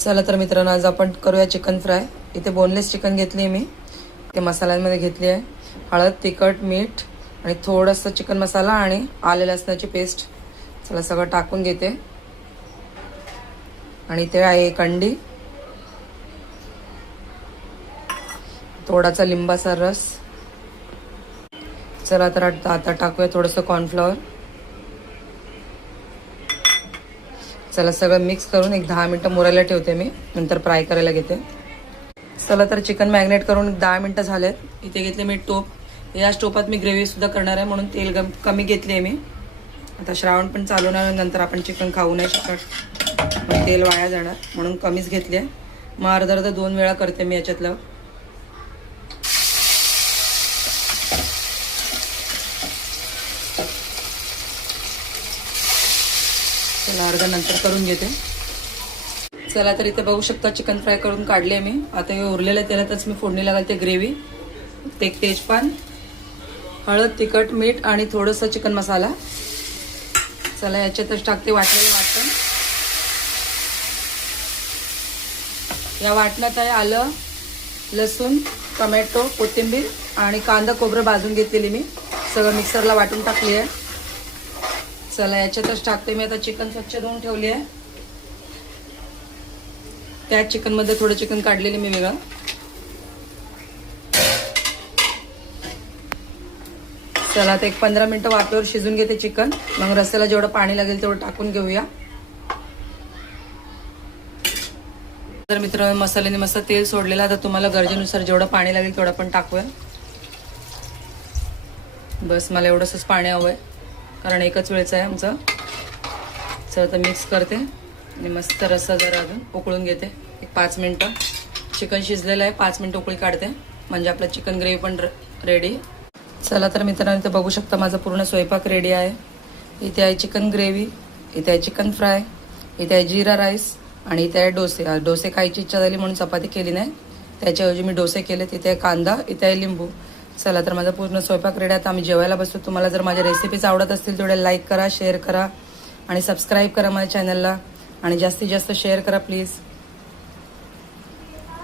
चला तर मित्रांनो, आज आपण करूया चिकन फ्राय। इथे बोनलेस चिकन घेतली आहे मी, ते मसाल्यांमध्ये घेतली आहे। हळद, तिखट, मीठ आणि थोडंसं चिकन मसाला आणि आले लसणाची पेस्ट। चला सगळं टाकून घेते। आणि इथे आहे एक अंडी, थोडासा लिंबाचा रस। चला तर आता टाकूया थोडंसं कॉर्नफ्लॉवर। चला सगळं मिक्स करून एक 10 मिनिटं मुरायला ठेवते मी, नंतर फ्राय करायला घेते। चला तर चिकन मॅरिनेट करून 10 मिनिटं झालेत। इथे घेतले मी टोप। या टोपात मी ग्रेव्ही सुद्धा करणार आहे, म्हणून तेल कमी घेतले आहे मी। आता श्रावण पण चालू होणार, नंतर आपण चिकन खाऊ नाही शकत, पण तेल वाया जाणार म्हणून कमीच घेतले आहे। मग अर्धा 2 वेळा करते मी याच्यातलं। चला अर्धा नंतर करून घेते। चला तर इथे बघू शकता चिकन फ्राय करून काढले मी। आता हे उरलेल्या तेलातच मी फोडणीला घालते ग्रेव्ही। एक तेजपान, हळद, तिखट, मीठ आणि थोडंसं चिकन मसाला। चला याच्यातच टाकते वाटलेलं वाटण। या वाटणात आहे आलं, लसूण, टोमॅटो, कोथिंबीर आणि कांदा खोबरं भाजून घेतलेली मी, सगळं मिक्सरला वाटून टाकली आहे। चला याच्यातच टाकते मी आता चिकन स्वच्छ धुवून ठेवली आहे। त्या चिकन मध्ये थोडं चिकन काढलेले मी वेगळं। चला आता एक 15 मिनिटं वाफेवर शिजून घेते चिकन, मग रस्स्याला जेवढं पाणी लागेल तेवढं टाकून घेऊया। तर मित्रांनो, मसाल्याने मस्त तेल सोडलेलं, आता तुम्हाला गरजेनुसार जेवढं पाणी लागेल तेवढं पण टाकूया। बस मला एवढंच पाणी हवंय, कारण एकच वेळचं आहे आमचं। चला आता मिक्स करते आणि मस्त रस्सा जरा अजून उकळून घेते एक 5 मिनिटं। चिकन शिजलेलं आहे, 5 मिनिटं उकळी काढते, म्हणजे आपलं चिकन ग्रेव्ही पण रेडी। चला तर मित्रांनो, इथे बघू शकता माझा पूर्ण स्वयंपाक रेडी आहे। इथे आहे चिकन ग्रेव्ही, इथे आहे चिकन फ्राय, इथे आहे जीरा राईस आणि इथे आहे डोसे। डोसे खायची इच्छा झाली म्हणून चपाती केली नाही, त्याच्याऐवजी मी डोसे केलेत। इथे आहे कांदा, इथे आहे लिंबू। चला तर माझा पूर्ण स्वयंपाक रेडी, आता आम्ही जेवायला बसतो। तुम्हाला जर माझ्या रेसिपीज आवडत असतील तेवढे लाईक करा, शेअर करा आणि सबस्क्राईब करा माझ्या चॅनलला, आणि जास्तीत जास्त शेअर करा प्लीज।